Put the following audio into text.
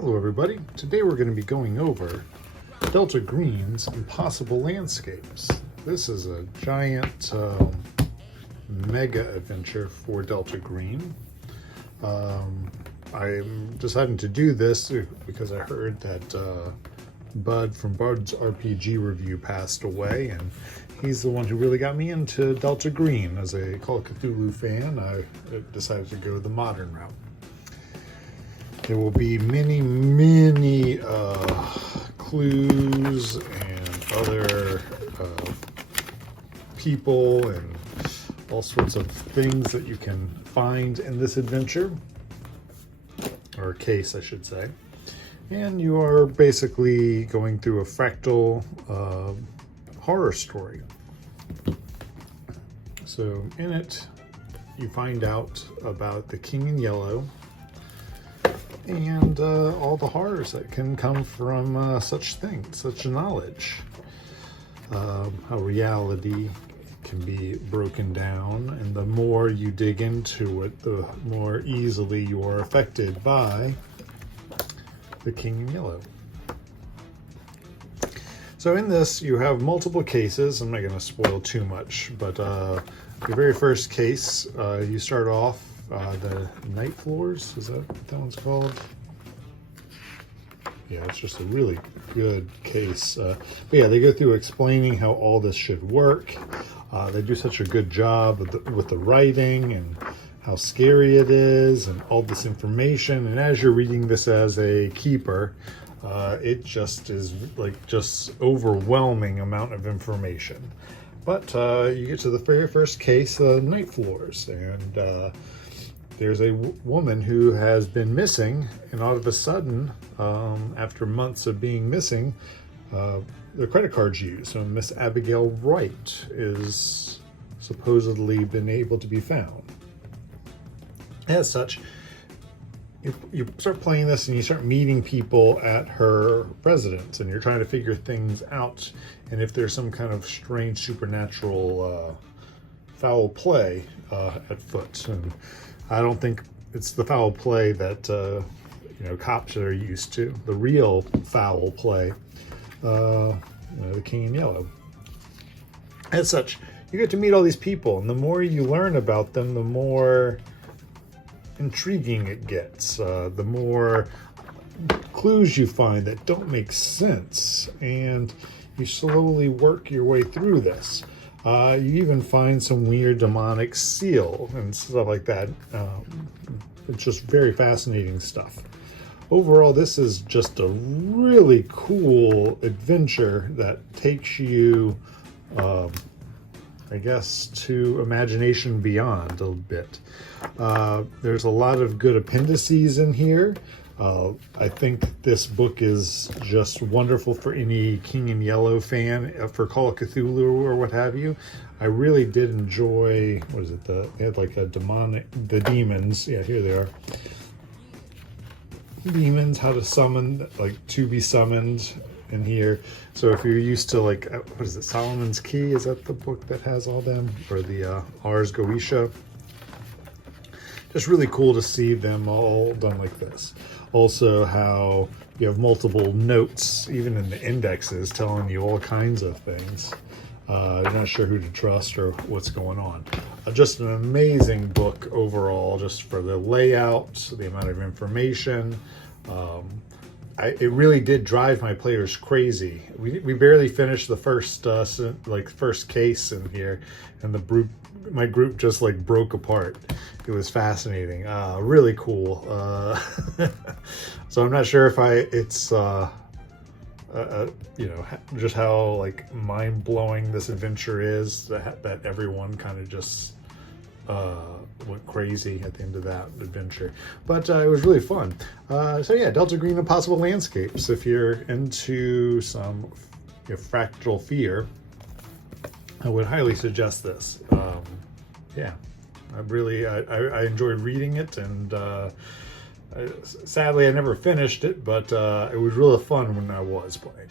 Hello everybody, today we're going to be going over Delta Green's Impossible Landscapes. This is a giant mega adventure for Delta Green. I'm deciding to do this because I heard that Bud from Bud's RPG Review passed away, and he's the one who really got me into Delta Green. As a Call of Cthulhu fan, I decided to go the modern route. There will be many clues and other people and all sorts of things that you can find in this adventure, or case I should say. And you are basically going through a fractal horror story. So in it, you find out about the King in Yellow, and all the horrors that can come from such things, such knowledge. How reality can be broken down, and the more you dig into it, the more easily you are affected by the King in Yellow. So in this, you have multiple cases. I'm not going to spoil too much, but the very first case, you start off the Night Floors, is that what that one's called? Yeah, it's just a really good case. But yeah, they go through explaining how all this should work. They do such a good job with the writing and how scary it is and all this information. And as you're reading this as a keeper, it just is like just overwhelming amount of information. But you get to the very first case, Night Floors, and there's a woman who has been missing, and all of a sudden, after months of being missing, the credit card's used. So Miss Abigail Wright is supposedly been able to be found. As such, you start playing this and you start meeting people at her residence, and you're trying to figure things out, and if there's some kind of strange supernatural foul play at foot. And I don't think it's the foul play that cops are used to. The real foul play, the King in Yellow. As such, you get to meet all these people, and the more you learn about them, the more intriguing it gets. The more clues you find that don't make sense, and you slowly work your way through this. You even find some weird demonic seal and stuff like that. It's just very fascinating stuff. Overall, this is just a really cool adventure that takes you, I guess, to imagination beyond a little bit. There's a lot of good appendices in here. I think this book is just wonderful for any King in Yellow fan, for Call of Cthulhu or what have you. I really did enjoy, what is it, they had like the demons, yeah, here they are. Demons, how to summon, like to be summoned in here. So if you're used to like, what is it, Solomon's Key, is that the book that has all them? Or the Ars Goetia? Just really cool to see them all done like this. Also, how you have multiple notes, even in the indexes, telling you all kinds of things. You're not sure who to trust or what's going on. Just an amazing book overall, just for the layout, the amount of information. It really did drive my players crazy. We barely finished the first first case in here, and my group just like broke apart. It was fascinating, really cool. So I'm not sure if it's just how like mind-blowing this adventure is, that everyone kind of just went crazy at the end of that adventure. But it was really fun. So yeah, Delta Green Impossible Landscapes. If you're into some fractal fear, I would highly suggest this. Yeah, I enjoyed reading it, and sadly I never finished it, but it was really fun when I was playing.